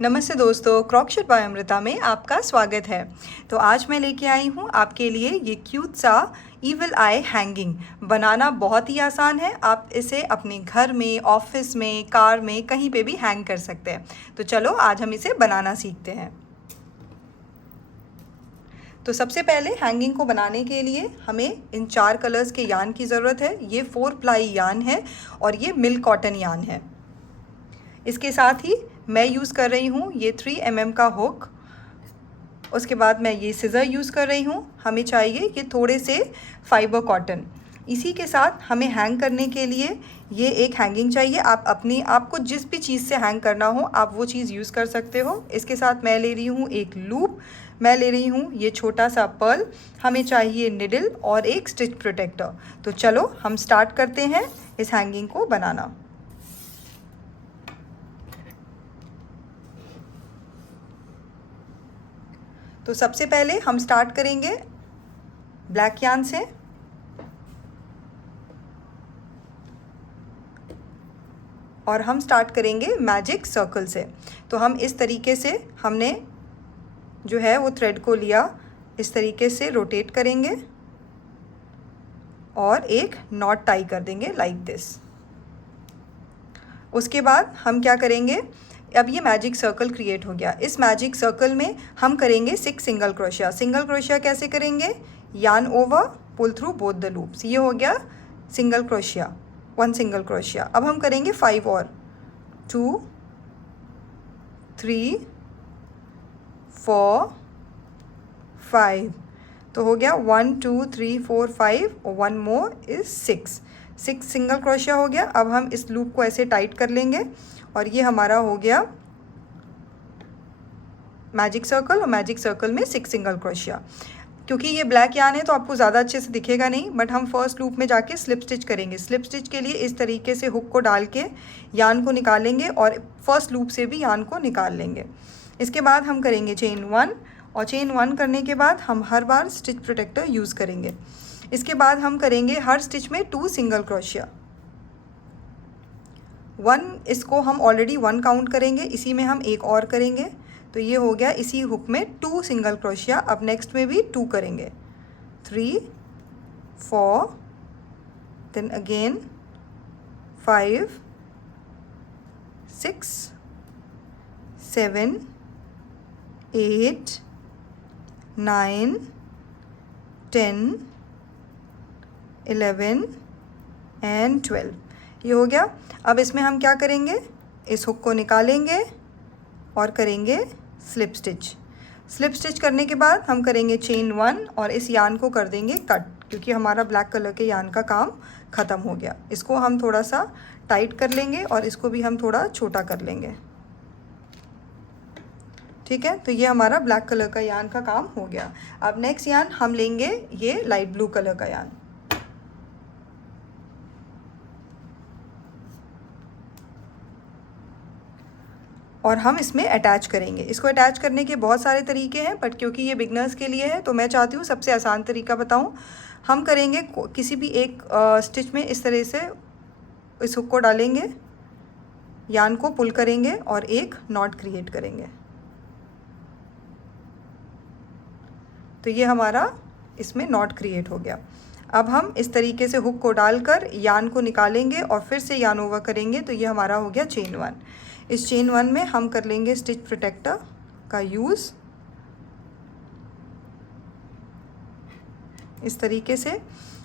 नमस्ते दोस्तों, क्रॉकशॉट बाय अमृता में आपका स्वागत है। तो आज मैं लेके आई हूँ आपके लिए ये क्यूट सा ईविल आई हैंगिंग। बनाना बहुत ही आसान है। आप इसे अपने घर में, ऑफिस में, कार में, कहीं पे भी हैंग कर सकते हैं। तो चलो आज हम इसे बनाना सीखते हैं। तो सबसे पहले हैंगिंग को बनाने के लिए हमें इन 4 कलर्स के यान की ज़रूरत है। ये 4 प्लाई यान है और ये मिल्क कॉटन यान है। इसके साथ ही मैं यूज़ कर रही हूँ ये 3 mm का हुक। उसके बाद मैं ये सिज़र यूज़ कर रही हूँ। हमें चाहिए ये थोड़े से फाइबर कॉटन। इसी के साथ हमें हैंग करने के लिए ये एक हैंगिंग चाहिए। आपको जिस भी चीज़ से हैंग करना हो आप वो चीज़ यूज़ कर सकते हो। इसके साथ मैं ले रही हूँ एक लूप, मैं ले रही हूँ ये छोटा सा पर्ल, हमें चाहिए निडल और एक स्टिच प्रोटेक्टर। तो चलो हम स्टार्ट करते हैं इस हैंगिंग को बनाना। तो सबसे पहले हम स्टार्ट करेंगे ब्लैक यान से। और हम स्टार्ट करेंगे मैजिक सर्कल से। तो हम इस तरीके से हमने जो है वो थ्रेड को लिया, इस तरीके से रोटेट करेंगे और एक नॉट टाई कर देंगे लाइक दिस। उसके बाद हम क्या करेंगे, अब ये मैजिक सर्कल क्रिएट हो गया। इस मैजिक सर्कल में हम करेंगे 6 सिंगल क्रोशिया। सिंगल क्रोशिया कैसे करेंगे, yarn over, pull through both the loops. ये हो गया सिंगल क्रोशिया, 1 सिंगल क्रोशिया। अब हम करेंगे 5 और 2 3 4 5। तो हो गया 1 2 3 4 5 और 1 मोर इज 6 सिंगल क्रोशिया हो गया। अब हम इस लूप को ऐसे टाइट कर लेंगे और ये हमारा हो गया मैजिक सर्कल, और मैजिक सर्कल में 6 सिंगल क्रोशिया। क्योंकि ये ब्लैक यान है तो आपको ज़्यादा अच्छे से दिखेगा नहीं, बट हम फर्स्ट लूप में जाके स्लिप स्टिच करेंगे। स्लिप स्टिच के लिए इस तरीके से हुक को डाल के यान को निकालेंगे और फर्स्ट लूप से भी यान को निकाल लेंगे। इसके बाद हम करेंगे चेन 1, और चेन 1 करने के बाद हम हर बार स्टिच प्रोटेक्टर यूज़ करेंगे। इसके बाद हम करेंगे हर स्टिच में 2 सिंगल क्रोशिया। 1, इसको हम ऑलरेडी 1 काउंट करेंगे, इसी में हम एक और करेंगे। तो ये हो गया इसी हुक में 2 सिंगल क्रोशिया। अब नेक्स्ट में भी 2 करेंगे, 3 4, देन अगेन 5 6 7 8 9 10 11 एंड 12। ये हो गया। अब इसमें हम क्या करेंगे, इस हुक को निकालेंगे और करेंगे स्लिप स्टिच। स्लिप स्टिच करने के बाद हम करेंगे चेन 1 और इस यान को कर देंगे कट, क्योंकि हमारा ब्लैक कलर के यान का काम ख़त्म हो गया। इसको हम थोड़ा सा टाइट कर लेंगे और इसको भी हम थोड़ा छोटा कर लेंगे। ठीक है, तो ये हमारा ब्लैक कलर का यान का काम हो गया। अब नेक्स्ट यान हम लेंगे ये लाइट ब्लू कलर का यान। और हम इसमें अटैच करेंगे। इसको अटैच करने के बहुत सारे तरीके हैं, बट क्योंकि ये बिगनर्स के लिए है तो मैं चाहती हूँ सबसे आसान तरीका बताऊँ। हम करेंगे किसी भी एक स्टिच में इस तरह से इस हुक को डालेंगे, यान को पुल करेंगे और एक नॉट क्रिएट करेंगे। तो ये हमारा इसमें नॉट क्रिएट हो गया। अब हम इस तरीके से हुक को डालकर यान को निकालेंगे और फिर से यान ओवर करेंगे। तो ये हमारा हो गया चेन 1। इस चेन 1 में हम कर लेंगे स्टिच प्रोटेक्टर का यूज़ इस तरीके से।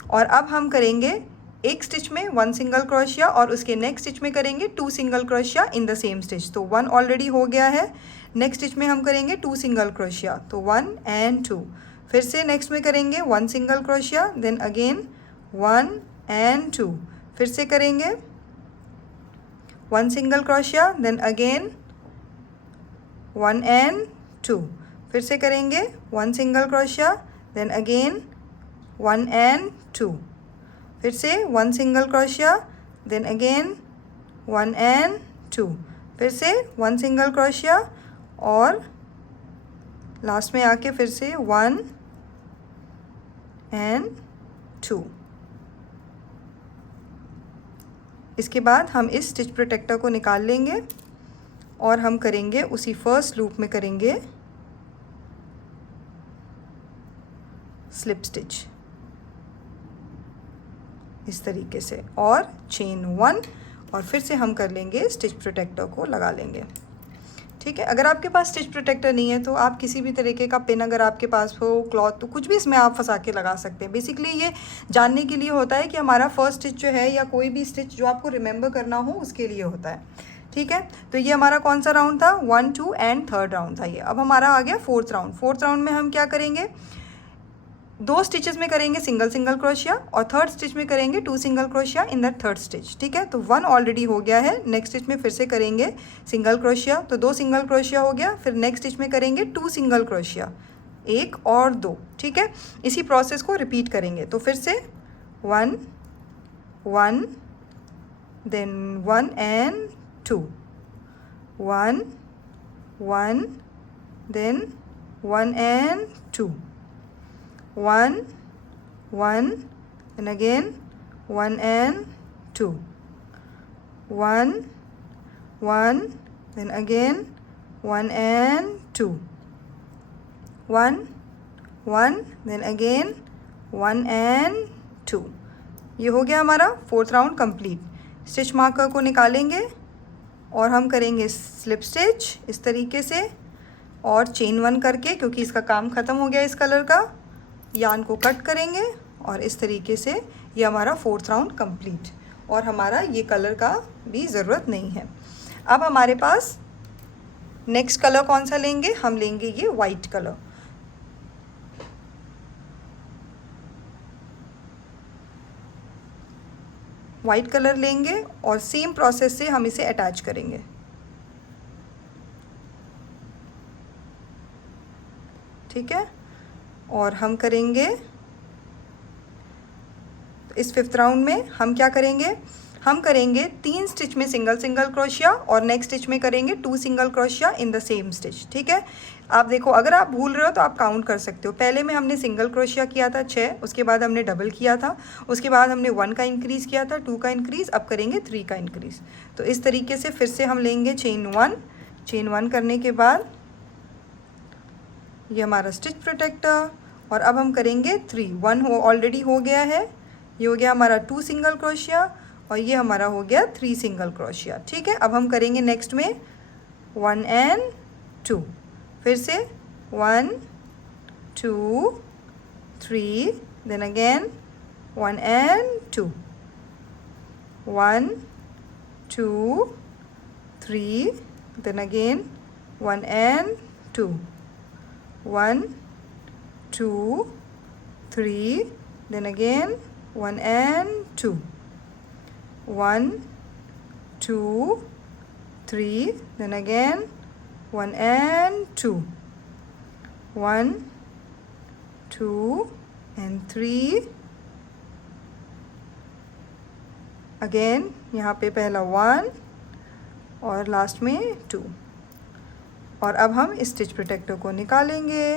और अब हम करेंगे एक स्टिच में 1 सिंगल क्रोशिया और उसके नेक्स्ट स्टिच में करेंगे 2 single crochet in the same stitch. तो 1 ऑलरेडी हो गया है। नेक्स्ट स्टिच में हम करेंगे 2 सिंगल क्रोशिया, तो 1 एंड 2। फिर से नेक्स्ट में करेंगे 1 single crochet, then again 1 and 2। फिर से करेंगे 1 single crochet, then again 1 and 2। फिर से करेंगे 1 single crochet, then again 1 and 2। फिर से 1 single crochet, then again 1 and 2। फिर से 1 सिंगल क्रोशिया और लास्ट में आके फिर से 1 एंड 2। इसके बाद हम इस स्टिच प्रोटेक्टर को निकाल लेंगे और हम करेंगे उसी फर्स्ट लूप में करेंगे स्लिप स्टिच इस तरीके से, और चेन 1, और फिर से हम कर लेंगे स्टिच प्रोटेक्टर को लगा लेंगे। ठीक है, अगर आपके पास स्टिच प्रोटेक्टर नहीं है तो आप किसी भी तरीके का पिन अगर आपके पास हो, क्लॉथ, तो कुछ भी इसमें आप फंसा के लगा सकते हैं। बेसिकली ये जानने के लिए होता है कि हमारा फर्स्ट स्टिच जो है या कोई भी स्टिच जो आपको रिमेंबर करना हो उसके लिए होता है। ठीक है, तो ये हमारा कौन सा राउंड था, 1, 2 एंड थर्ड राउंड था ये। अब हमारा आ गया फोर्थ राउंड। फोर्थ राउंड में हम क्या करेंगे, 2 स्टिचेस में करेंगे सिंगल सिंगल क्रोशिया, और थर्ड स्टिच में करेंगे 2 single crochet in the third stitch. ठीक है, तो 1 ऑलरेडी हो गया है। नेक्स्ट स्टिच में फिर से करेंगे सिंगल क्रोशिया, तो 2 सिंगल क्रोशिया हो गया। फिर नेक्स्ट स्टिच में करेंगे 2 सिंगल क्रोशिया, 1 और 2। ठीक है, इसी प्रोसेस को रिपीट करेंगे। तो फिर से 1 1 then 1 and 2, 1 1 then 1 and 2, 1 1 and again 1 and 2, 1 1 then again 1 and 2, 1 1 then again 1 and 2। ये हो गया हमारा fourth round complete. Stitch marker को निकालेंगे और हम करेंगे स्लिप स्टिच इस तरीके से, और चेन 1 करके, क्योंकि इसका काम ख़त्म हो गया इस कलर का, यान को कट करेंगे और इस तरीके से ये हमारा फोर्थ राउंड कंप्लीट, और हमारा ये कलर का भी ज़रूरत नहीं है। अब हमारे पास नेक्स्ट कलर कौन सा लेंगे, हम लेंगे ये वाइट कलर। वाइट कलर लेंगे और सेम प्रोसेस से हम इसे अटैच करेंगे। ठीक है, और हम करेंगे इस फिफ्थ राउंड में हम क्या करेंगे, हम करेंगे 3 स्टिच में सिंगल सिंगल क्रोशिया, और नेक्स्ट स्टिच में करेंगे 2 single crochet in the same stitch. ठीक है, आप देखो, अगर आप भूल रहे हो तो आप काउंट कर सकते हो। पहले में हमने सिंगल क्रोशिया किया था 6, उसके बाद हमने डबल किया था, उसके बाद हमने 1 का इंक्रीज़ किया था, 2 का इंक्रीज़, अब करेंगे 3 का इंक्रीज़। तो इस तरीके से फिर से हम लेंगे चेन 1। चेन 1 करने के बाद ये हमारा स्टिच प्रोटेक्टर, और अब हम करेंगे 3। 1 ऑलरेडी हो गया है, ये हो गया हमारा 2 सिंगल क्रोशिया, और ये हमारा हो गया 3 सिंगल क्रोशिया। ठीक है, अब हम करेंगे नेक्स्ट में 1 एंड 2, फिर से 1 2 3 then again 1 and 2, 1 2 3 then again 1 and 2, 1 2 3 then again 1 and 2, 1 2 3 then again 1 and 2, 1 2 and 3 again, यहाँ पे पहला 1 और लास्ट में 2, और अब हम इस स्टिच प्रोटेक्टर को निकालेंगे।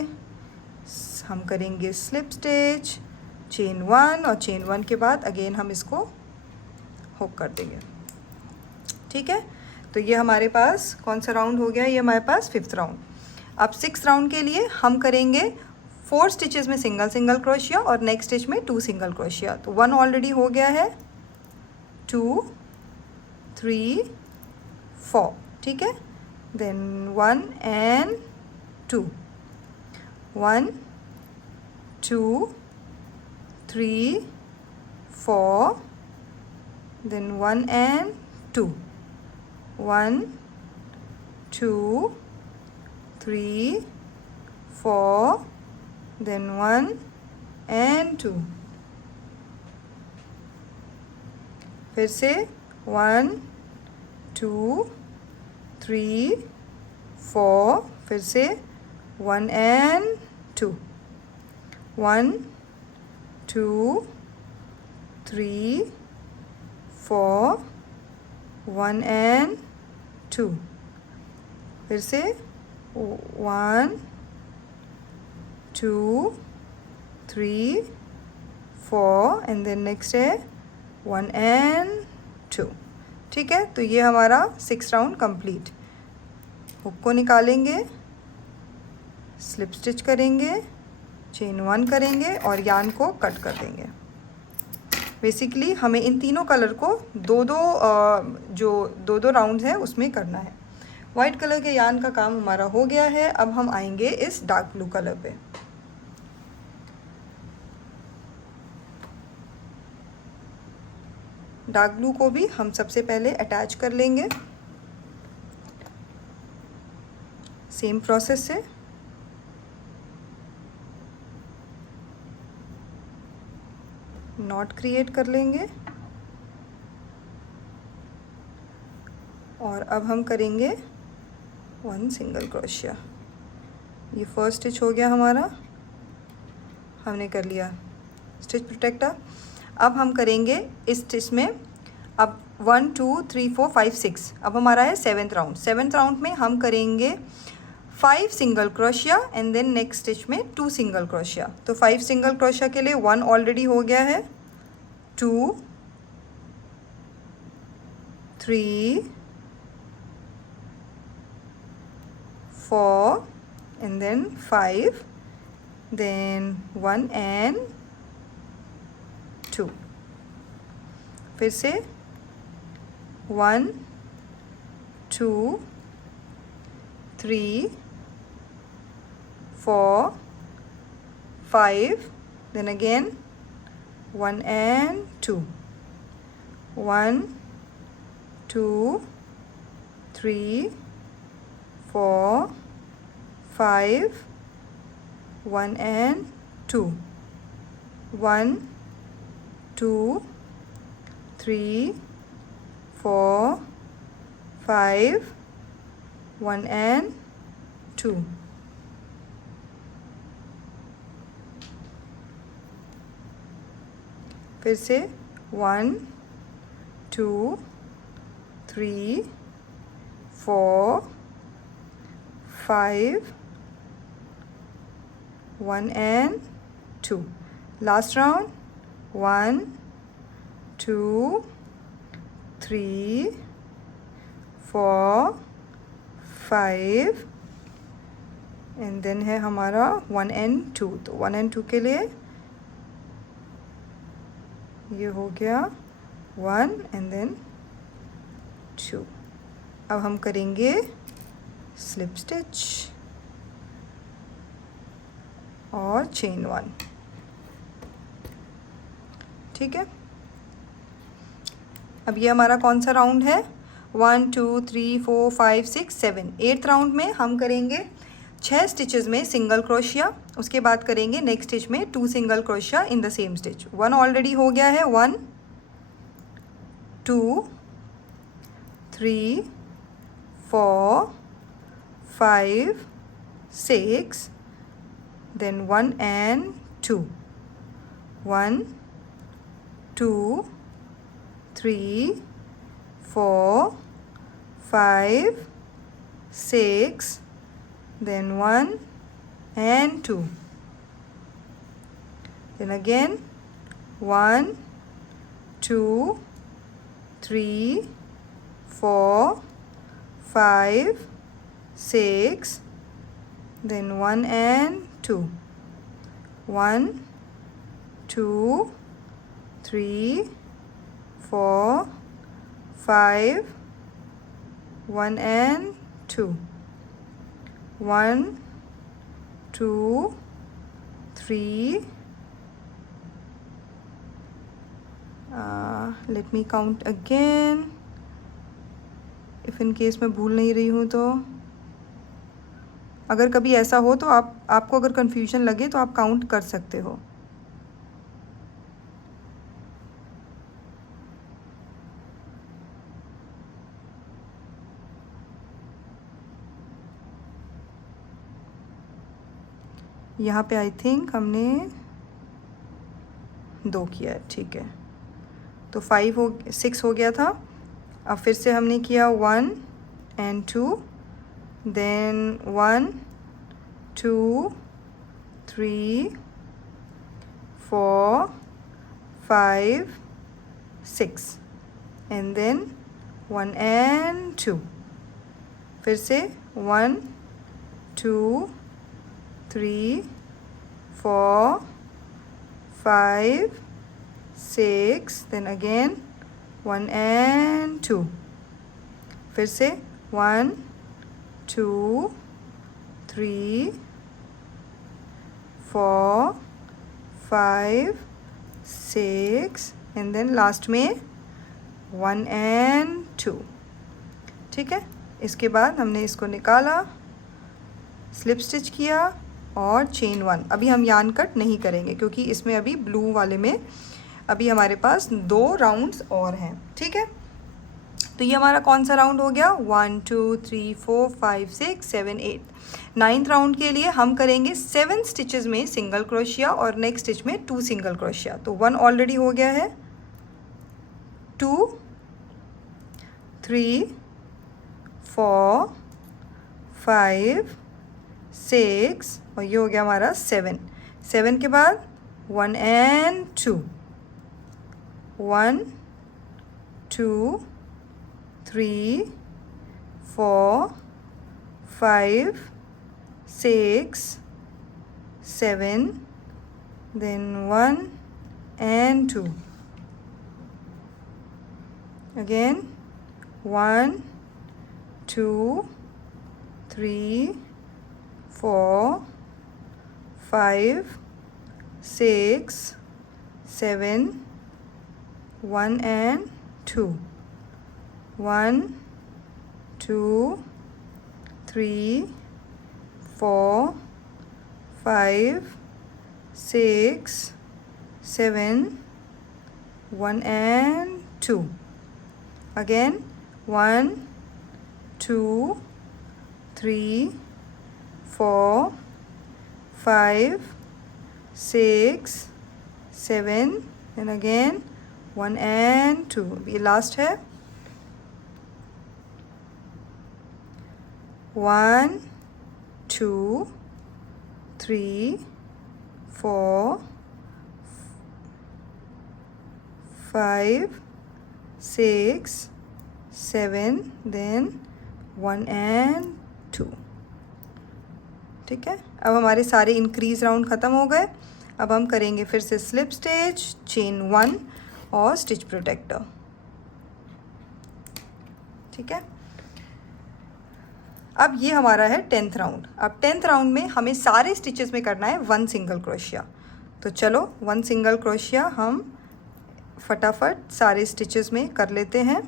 हम करेंगे स्लिप स्टिच, चेन 1, और चेन 1 के बाद अगेन हम इसको हुक कर देंगे। ठीक है, तो ये हमारे पास कौन सा राउंड हो गया, ये हमारे पास फिफ्थ राउंड। अब सिक्स राउंड के लिए हम करेंगे 4 स्टिचेस में सिंगल सिंगल क्रोशिया, और नेक्स्ट स्टिच में 2 सिंगल क्रोशिया। तो 1 ऑलरेडी हो गया है, 2 3 4। ठीक है, then 1 and 2, 1 2 3 4 then 1 and 2, 1 2 3 4 then 1 and 2, फिर से 1 2 3 4, फिर से 1 and 2, 1 2 3 4 1 and 2, फिर से 1 2 3 4 एंड देन नेक्स्ट है 1 and 2। ठीक है, तो ये हमारा 6 राउंड कंप्लीट। हुक को निकालेंगे, स्लिप स्टिच करेंगे, चेन 1 करेंगे और यार्न को कट कर देंगे। बेसिकली हमें इन तीनों कलर को दो दो राउंड्स हैं उसमें करना है। वाइट कलर के यार्न का काम हमारा हो गया है। अब हम आएंगे इस डार्क ब्लू कलर पे। डार्क ब्लू को भी हम सबसे पहले अटैच कर लेंगे सेम प्रोसेस से। नॉट क्रिएट कर लेंगे और अब हम करेंगे 1 सिंगल क्रोशिया। ये फर्स्ट स्टिच हो गया हमारा, हमने कर लिया स्टिच प्रोटेक्टर। अब हम करेंगे इस स्टिच में अब 1 2 3 4 5 6, अब हमारा है 7th राउंड। 7th राउंड में हम करेंगे 5 single crochet and then next stitch में 2 सिंगल क्रोशिया। तो 5 सिंगल क्रोशिया के लिए 1 ऑलरेडी हो गया है, 2 3 4 and then 5, then 1 and 2। फिर से 1 2 3 4 5, then again 1 and 2, 1 2 3 4 5, 1 and 2, 1 2 3 4 5, 1 and 2। फिर से 1 2 3 4 5, 1 and 2। Last round 1 2 3 4 5 and then है हमारा 1 and 2। तो 1 and 2 के लिए ये हो गया 1 एंड देन 2। अब हम करेंगे स्लिप स्टिच और चेन 1, ठीक है। अब ये हमारा कौन सा राउंड है, 1 2 3 4 5 6 7। 8th राउंड में हम करेंगे 6 स्टिचेस में सिंगल क्रोशिया, उसके बाद करेंगे नेक्स्ट स्टिच में 2 single crochet in the same stitch. 1 already हो गया है, 1 2 3 4 5 6, then 1 and 2, 1 2 3 4 5 6, then 1 and 2, then again 1 2 3 4 5 6, then 1 and 2, 1 2 3 4 5, 1 and 2, 1 2 3 let me count again if in case मैं भूल नहीं रही हूँ तो। अगर कभी ऐसा हो तो आपको अगर कंफ्यूजन लगे तो आप काउंट कर सकते हो। यहाँ पे आई थिंक हमने 2 किया है, ठीक है। तो 6 हो गया था। अब फिर से हमने किया 1 and 2, then 1 2 3 4 5 6 and then 1 and 2। फिर से 1 2 3 4 5 6, देन अगेन 1 and 2, फिर से 1 2 3 4 5 6 एंड देन लास्ट में 1 and 2। ठीक है, इसके बाद हमने इसको निकाला, स्लिप स्टिच किया और चेन 1। अभी हम यार्न कट नहीं करेंगे क्योंकि इसमें अभी ब्लू वाले में अभी हमारे पास 2 राउंड्स और हैं। ठीक है, तो ये हमारा कौन सा राउंड हो गया? 1 2 3 4 5 6 7 8। 9th राउंड के लिए हम करेंगे 7 स्टिचेस में सिंगल क्रोशिया और नेक्स्ट स्टिच में 2 सिंगल क्रोशिया। तो 1 ऑलरेडी हो गया है, 2 3 4 5 6 और ये हो गया हमारा 7। 7 के बाद 1 and 2, 1 2 3 4 5 6 7, then 1 and 2, again 1 2 3 4 5 6 7, 1 and 2, 1 2 3 4 5 6 7, 1 and 2, again 1 2 3 4 5 6 7 and again 1 and 2। ये लास्ट है, 1 2 3 4 5 6 7, then 1 and 2। ठीक है, अब हमारे सारे इंक्रीज राउंड ख़त्म हो गए। अब हम करेंगे फिर से स्लिप स्टिच, चेन 1 और स्टिच प्रोटेक्टर। ठीक है, अब ये हमारा है 10th राउंड। अब 10th राउंड में हमें सारे स्टिचेस में करना है 1 सिंगल क्रोशिया। तो चलो 1 सिंगल क्रोशिया हम फटाफट सारे स्टिचेस में कर लेते हैं।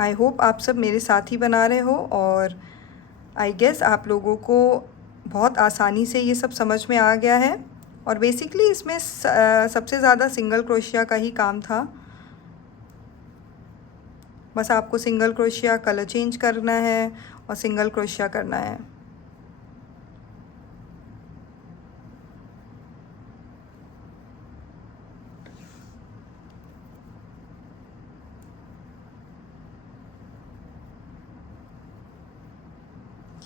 आई होप आप सब मेरे साथ ही बना रहे हो और आई गेस आप लोगों को बहुत आसानी से ये सब समझ में आ गया है। और बेसिकली इसमें सबसे ज़्यादा सिंगल क्रोशिया का ही काम था। बस आपको सिंगल क्रोशिया कलर चेंज करना है और सिंगल क्रोशिया करना है।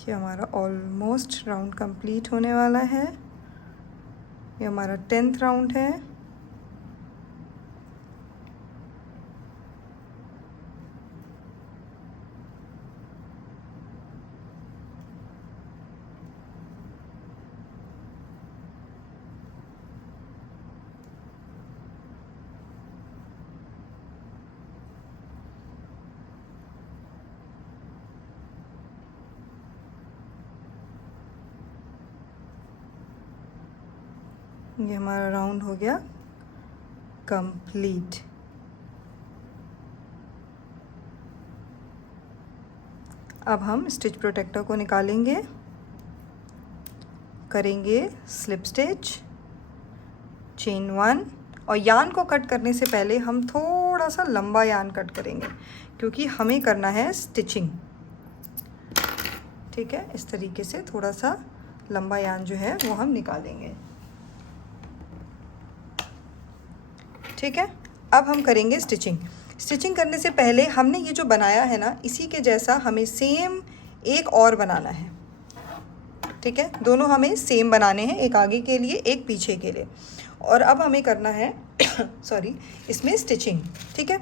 ये हमारा ऑलमोस्ट राउंड कंप्लीट होने वाला है। ये हमारा 10th राउंड है। ये हमारा राउंड हो गया कंप्लीट। अब हम स्टिच प्रोटेक्टर को निकालेंगे, करेंगे स्लिप स्टिच, चेन 1 और यार्न को कट करने से पहले हम थोड़ा सा लंबा यार्न कट करेंगे क्योंकि हमें करना है स्टिचिंग। ठीक है, इस तरीके से थोड़ा सा लंबा यार्न जो है वो हम निकालेंगे। ठीक है, अब हम करेंगे स्टिचिंग। स्टिचिंग करने से पहले हमने ये जो बनाया है ना, इसी के जैसा हमें सेम एक और बनाना है, ठीक है। दोनों हमें सेम बनाने हैं, एक आगे के लिए एक पीछे के लिए। और अब हमें करना है सॉरी, इसमें स्टिचिंग, ठीक है।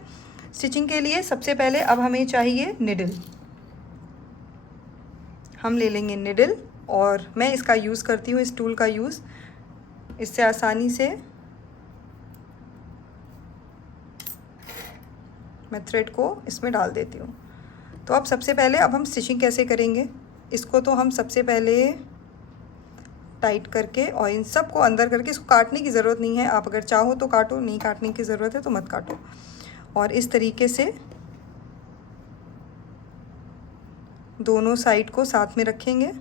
स्टिचिंग के लिए सबसे पहले अब हमें चाहिए निडल। हम ले लेंगे निडल, और मैं इसका यूज़ करती हूँ, इस टूल का यूज़। इससे आसानी से मैं थ्रेड को इसमें डाल देती हूँ। तो अब सबसे पहले अब हम स्टिचिंग कैसे करेंगे, इसको तो हम सबसे पहले टाइट करके और इन सब को अंदर करके, इसको काटने की ज़रूरत नहीं है, आप अगर चाहो तो काटो, नहीं काटने की ज़रूरत है तो मत काटो। और इस तरीके से दोनों साइड को साथ में रखेंगे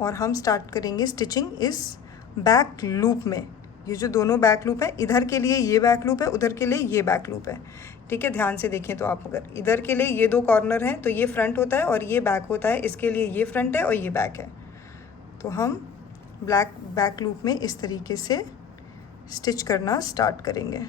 और हम स्टार्ट करेंगे स्टिचिंग इस बैक लूप में। ये जो दोनों बैक लूप है, इधर के लिए ये बैक लूप है, उधर के लिए ये बैक लूप है, ठीक है। ध्यान से देखें तो आप, अगर इधर के लिए ये दो कॉर्नर हैं तो ये फ्रंट होता है और ये बैक होता है, इसके लिए ये फ्रंट है और ये बैक है। तो हम बैक लूप में इस तरीके से स्टिच करना स्टार्ट करेंगे।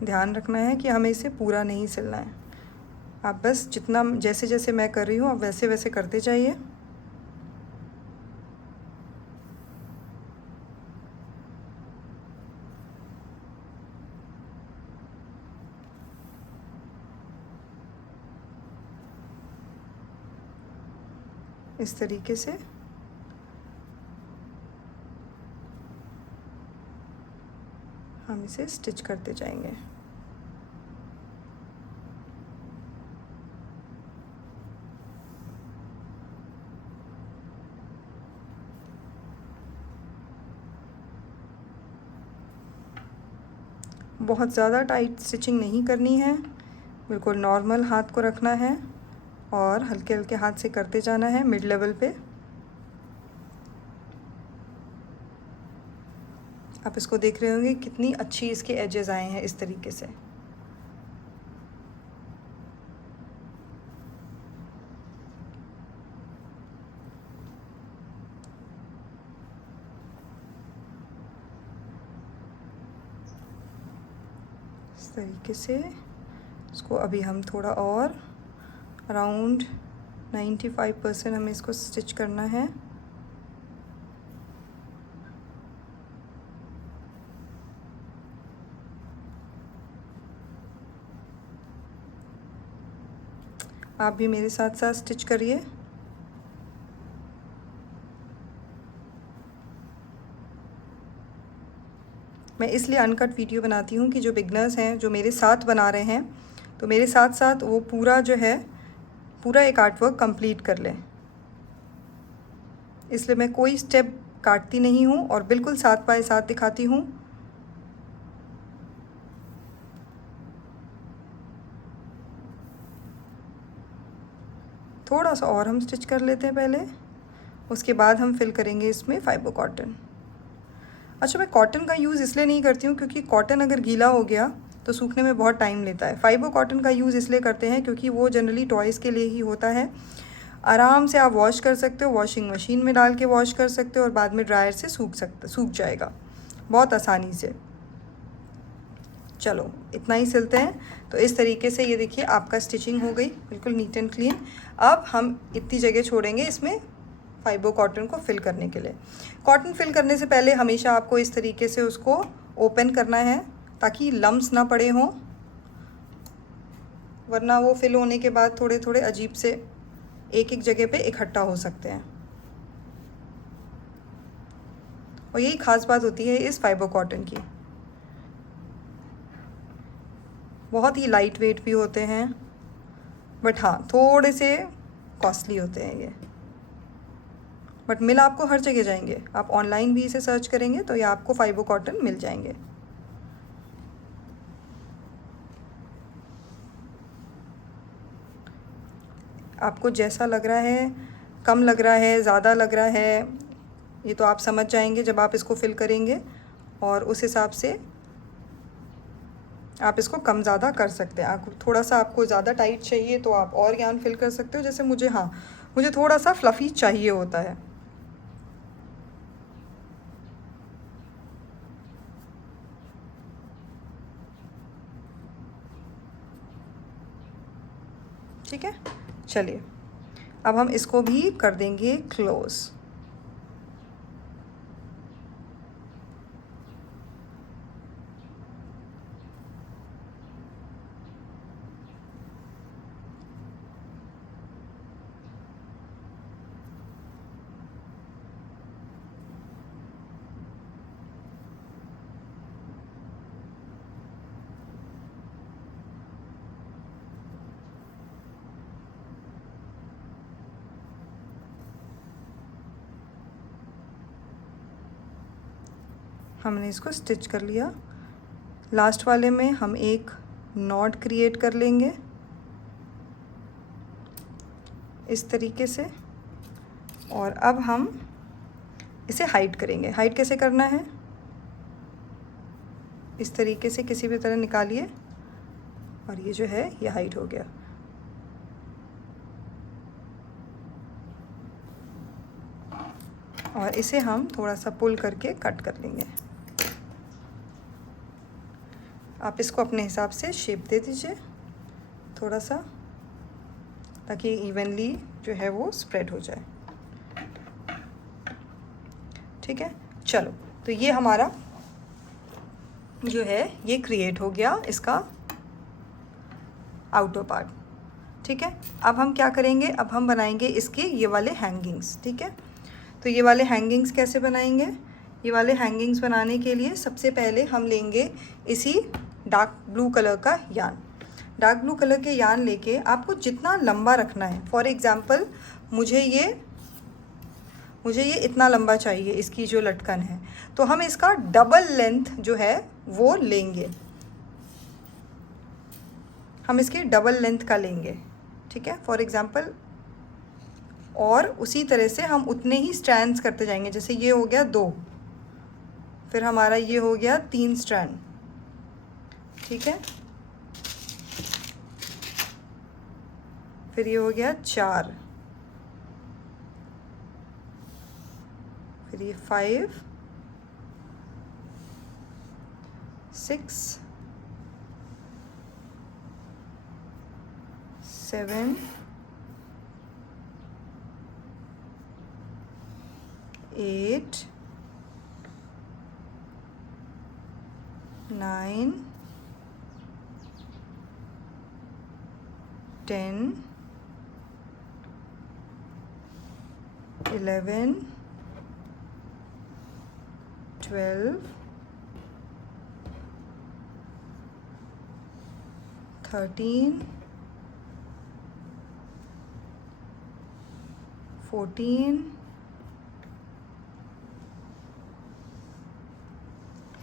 ध्यान रखना है कि हमें इसे पूरा नहीं सिलना है। आप बस जितना, जैसे जैसे मैं कर रही हूँ आप वैसे वैसे करते जाइए। इस तरीके से हम इसे स्टिच करते जाएंगे। बहुत ज़्यादा टाइट स्टिचिंग नहीं करनी है, बिल्कुल नॉर्मल हाथ को रखना है और हल्के हल्के हाथ से करते जाना है मिड लेवल पे। आप इसको देख रहे होंगे कितनी अच्छी इसके एजेस आए हैं इस तरीके से। इस तरीके से इसको अभी हम थोड़ा और अराउंड 95% हमें इसको स्टिच करना है। आप भी मेरे साथ साथ स्टिच करिए। मैं इसलिए अनकट वीडियो बनाती हूँ कि जो बिगनर्स हैं, जो मेरे साथ बना रहे हैं, तो मेरे साथ साथ वो पूरा जो है पूरा एक आर्ट वर्क कंप्लीट कर लें। इसलिए मैं कोई स्टेप काटती नहीं हूँ और बिल्कुल साथ बाय साथ दिखाती हूँ। थोड़ा सा और हम स्टिच कर लेते हैं पहले, उसके बाद हम फिल करेंगे इसमें फाइबर कॉटन। अच्छा, मैं कॉटन का यूज़ इसलिए नहीं करती हूँ क्योंकि कॉटन अगर गीला हो गया तो सूखने में बहुत टाइम लेता है। फाइबर कॉटन का यूज़ इसलिए करते हैं क्योंकि वो जनरली टॉयज़ के लिए ही होता है। आराम से आप वॉश कर सकते हो, वॉशिंग मशीन में डाल के वॉश कर सकते हो और बाद में ड्रायर से सूख जाएगा बहुत आसानी से। चलो इतना ही सिलते हैं। तो इस तरीके से ये देखिए आपका स्टिचिंग हो गई बिल्कुल नीट एंड क्लीन। अब हम इतनी जगह छोड़ेंगे इसमें फाइबर कॉटन को फिल करने के लिए। कॉटन फिल करने से पहले हमेशा आपको इस तरीके से उसको ओपन करना है ताकि लम्स ना पड़े हों, वरना वो फिल होने के बाद थोड़े थोड़े अजीब से एक एक जगह पे इकट्ठा हो सकते हैं। और यही ख़ास बात होती है इस फाइबर कॉटन की। बहुत ही लाइट वेट भी होते हैं, बट हाँ थोड़े से कॉस्टली होते हैं ये। बट मिल आपको हर जगह जाएंगे, आप ऑनलाइन भी इसे सर्च करेंगे तो ये आपको फाइबर कॉटन मिल जाएंगे। आपको जैसा लग रहा है, कम लग रहा है, ज़्यादा लग रहा है, ये तो आप समझ जाएंगे जब आप इसको फिल करेंगे और उस हिसाब से आप इसको कम ज़्यादा कर सकते हैं। आपको थोड़ा सा आपको ज़्यादा टाइट चाहिए तो आप और यार्न फिल कर सकते हो। जैसे मुझे, हाँ, मुझे थोड़ा सा फ्लफ़ी चाहिए होता है। ठीक है, चलिए अब हम इसको भी कर देंगे क्लोज़। हमने इसको स्टिच कर लिया। लास्ट वाले में हम एक नॉट क्रिएट कर लेंगे इस तरीके से, और अब हम इसे हाइड करेंगे। हाइड कैसे करना है, इस तरीके से किसी भी तरह निकालिए और ये जो है ये हाइड हो गया। और इसे हम थोड़ा सा पुल करके कट कर लेंगे। आप इसको अपने हिसाब से शेप दे दीजिए थोड़ा सा, ताकि इवनली जो है वो स्प्रेड हो जाए। ठीक है, चलो, तो ये हमारा जो है ये क्रिएट हो गया इसका आउटर पार्ट। ठीक है, अब हम क्या करेंगे, अब हम बनाएंगे इसके ये वाले हैंगिंग्स। ठीक है, तो ये वाले हैंगिंग्स कैसे बनाएंगे, ये वाले हैंगिंग्स बनाने के लिए सबसे पहले हम लेंगे इसी डार्क ब्लू कलर का यार्न। डार्क ब्लू कलर के यार्न लेके आपको जितना लंबा रखना है, फॉर एग्ज़ाम्पल मुझे ये इतना लंबा चाहिए, इसकी जो लटकन है, तो हम इसका डबल लेंथ जो है वो लेंगे, हम इसकी डबल लेंथ का लेंगे। ठीक है, फॉर एग्ज़ाम्पल, और उसी तरह से हम उतने ही स्ट्रैंड्स करते जाएंगे। जैसे ये हो गया 2, फिर हमारा ये हो गया 3 स्ट्रैंड। ठीक है, फिर ये हो गया 4, फिर ये 5, 6, 7, 8, 9, 10, 11, 12, 13, 14,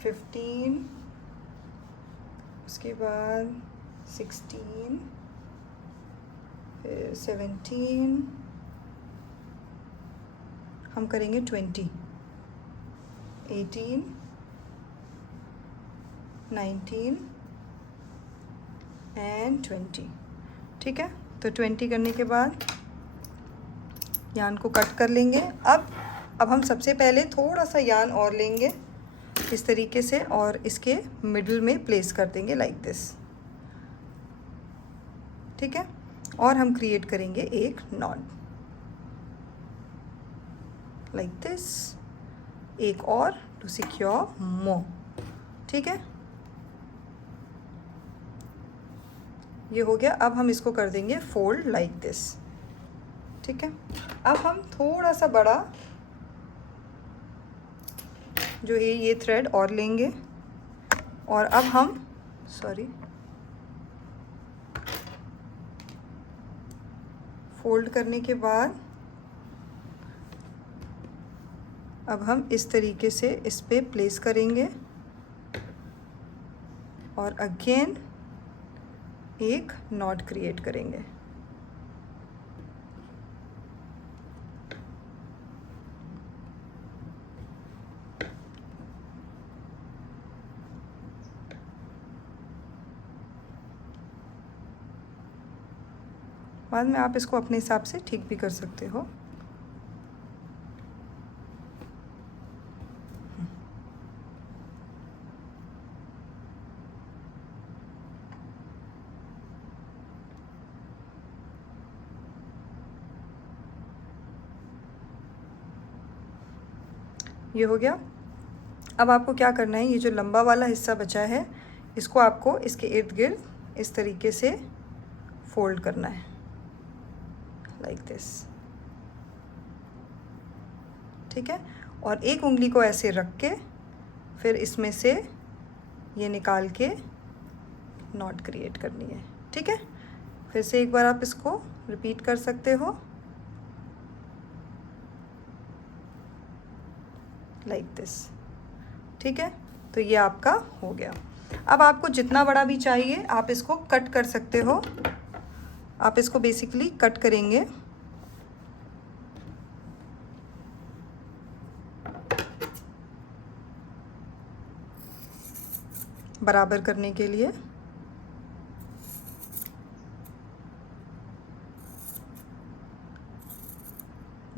15, उसके बाद 16, फिर 17, हम करेंगे 20, 18, 19 एंड 20। ठीक है, तो 20 करने के बाद यार्न को कट कर लेंगे। अब हम सबसे पहले थोड़ा सा यार्न और लेंगे इस तरीके से, और इसके मिडल में प्लेस कर देंगे लाइक दिस। ठीक है, और हम क्रिएट करेंगे एक नॉट लाइक दिस, एक और टू सिक्योर मोर। ठीक है, ये हो गया। अब हम इसको कर देंगे फोल्ड लाइक दिस। ठीक है, अब हम थोड़ा सा बड़ा जो है ये थ्रेड और लेंगे, और अब हम फोल्ड करने के बाद अब हम इस तरीके से इस पे प्लेस करेंगे, और अगेन एक नॉट क्रिएट करेंगे। बाद में आप इसको अपने हिसाब से ठीक भी कर सकते हो। ये हो गया। अब आपको क्या करना है, ये जो लंबा वाला हिस्सा बचा है इसको आपको इसके इर्द गिर्द इस तरीके से फोल्ड करना है, लाइक दिस, ठीक है। और एक उंगली को ऐसे रख के फिर इसमें से ये निकाल के नॉट क्रिएट करनी है, ठीक है। फिर से एक बार आप इसको रिपीट कर सकते हो, लाइक दिस, ठीक है। तो ये आपका हो गया। अब आपको जितना बड़ा भी चाहिए आप इसको कट कर सकते हो। आप इसको बेसिकली कट करेंगे बराबर करने के लिए।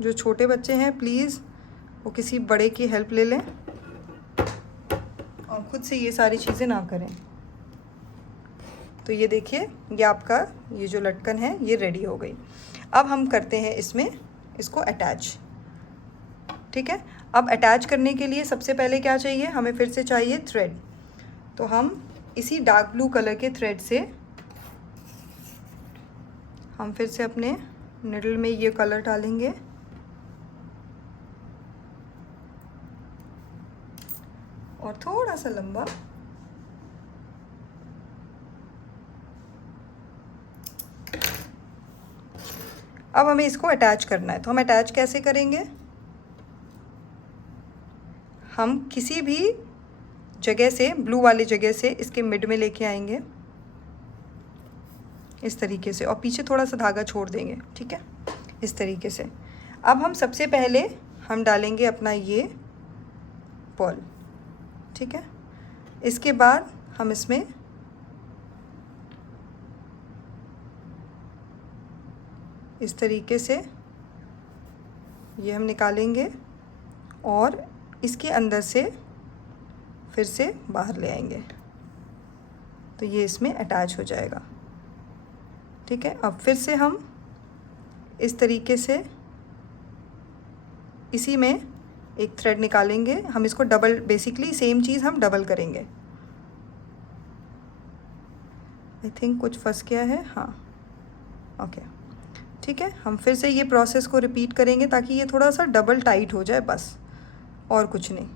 जो छोटे बच्चे हैं प्लीज़ वो किसी बड़े की हेल्प ले लें और ख़ुद से ये सारी चीज़ें ना करें। तो ये देखिए, ये आपका ये जो लटकन है ये रेडी हो गई। अब हम करते हैं इसमें इसको अटैच, ठीक है। अब अटैच करने के लिए सबसे पहले क्या चाहिए, हमें फिर से चाहिए थ्रेड। तो हम इसी डार्क ब्लू कलर के थ्रेड से हम फिर से अपने निडल में ये कलर डालेंगे और थोड़ा सा लंबा अब हमें इसको अटैच करना है। तो हम अटैच कैसे करेंगे, हम किसी भी जगह से, ब्लू वाली जगह से इसके मिड में लेके आएंगे इस तरीके से और पीछे थोड़ा सा धागा छोड़ देंगे, ठीक है, इस तरीके से। अब हम सबसे पहले हम डालेंगे अपना ये पर्ल, ठीक है। इसके बाद हम इसमें इस तरीके से ये हम निकालेंगे और इसके अंदर से फिर से बाहर ले आएंगे, तो ये इसमें अटैच हो जाएगा, ठीक है। अब फिर से हम इस तरीके से इसी में एक थ्रेड निकालेंगे, हम इसको डबल, बेसिकली सेम चीज़ हम डबल करेंगे। आई थिंक कुछ फंस गया है, हाँ, ओके, ठीक है। हम फिर से ये प्रोसेस को रिपीट करेंगे ताकि ये थोड़ा सा डबल टाइट हो जाए, बस, और कुछ नहीं।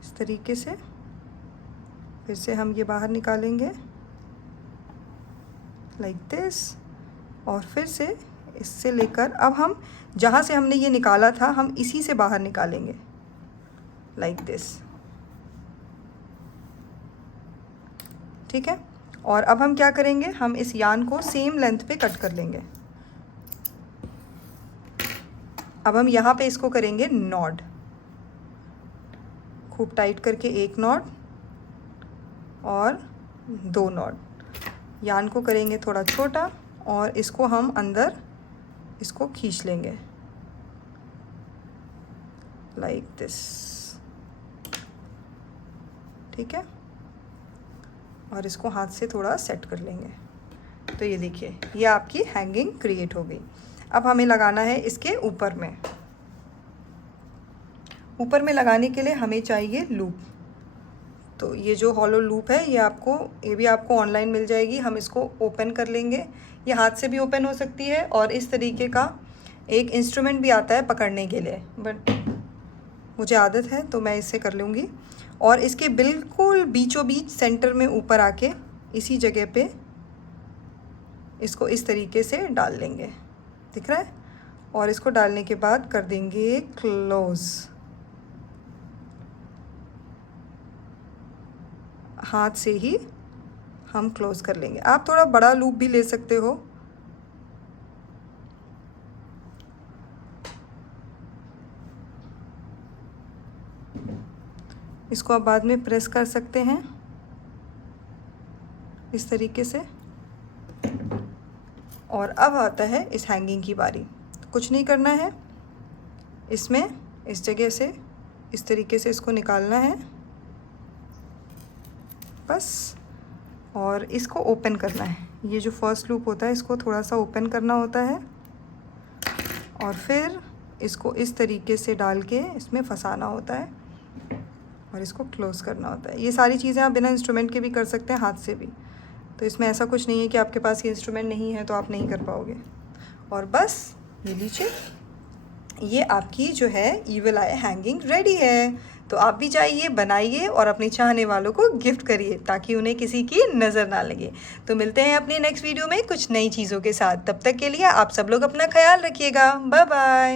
इस तरीके से फिर से हम ये बाहर निकालेंगे लाइक दिस और फिर से इससे लेकर अब हम जहाँ से हमने ये निकाला था हम इसी से बाहर निकालेंगे लाइक दिस, ठीक है। और अब हम क्या करेंगे, हम इस यान को सेम लेंथ पे कट कर लेंगे। अब हम यहाँ पे इसको करेंगे नॉट, खूब टाइट करके एक नॉट और दो नॉट। यान को करेंगे थोड़ा छोटा और इसको हम अंदर इसको खींच लेंगे लाइक दिस, ठीक है। और इसको हाथ से थोड़ा सेट कर लेंगे। तो ये देखिए, ये आपकी हैंगिंग क्रिएट हो गई। अब हमें लगाना है इसके ऊपर में। ऊपर में लगाने के लिए हमें चाहिए लूप। तो ये जो हॉलो लूप है ये भी आपको ऑनलाइन मिल जाएगी। हम इसको ओपन कर लेंगे, ये हाथ से भी ओपन हो सकती है और इस तरीके का एक इंस्ट्रूमेंट भी आता है पकड़ने के लिए, बट मुझे आदत है तो मैं इससे कर लूँगी। और इसके बिल्कुल बीचों बीच सेंटर में ऊपर आके इसी जगह पे इसको इस तरीके से डाल लेंगे, दिख रहा है। और इसको डालने के बाद कर देंगे क्लोज़, हाथ से ही हम क्लोज़ कर लेंगे। आप थोड़ा बड़ा लूप भी ले सकते हो। इसको आप बाद में प्रेस कर सकते हैं इस तरीके से। और अब आता है इस हैंगिंग की बारी। कुछ नहीं करना है, इसमें इस जगह से इस तरीके से इसको निकालना है बस, और इसको ओपन करना है। ये जो फर्स्ट लूप होता है इसको थोड़ा सा ओपन करना होता है और फिर इसको इस तरीके से डाल के इसमें फंसाना होता है और इसको क्लोज़ करना होता है। ये सारी चीज़ें आप बिना इंस्ट्रूमेंट के भी कर सकते हैं, हाथ से भी। तो इसमें ऐसा कुछ नहीं है कि आपके पास ये इंस्ट्रूमेंट नहीं है तो आप नहीं कर पाओगे। और बस ये लीजिए, ये आपकी जो है ईविल आई हैंगिंग रेडी है। तो आप भी जाइए, बनाइए और अपने चाहने वालों को गिफ्ट करिए ताकि उन्हें किसी की नज़र ना लगे। तो मिलते हैं अपनी नेक्स्ट वीडियो में कुछ नई चीज़ों के साथ। तब तक के लिए आप सब लोग अपना ख्याल रखिएगा। Bye bye.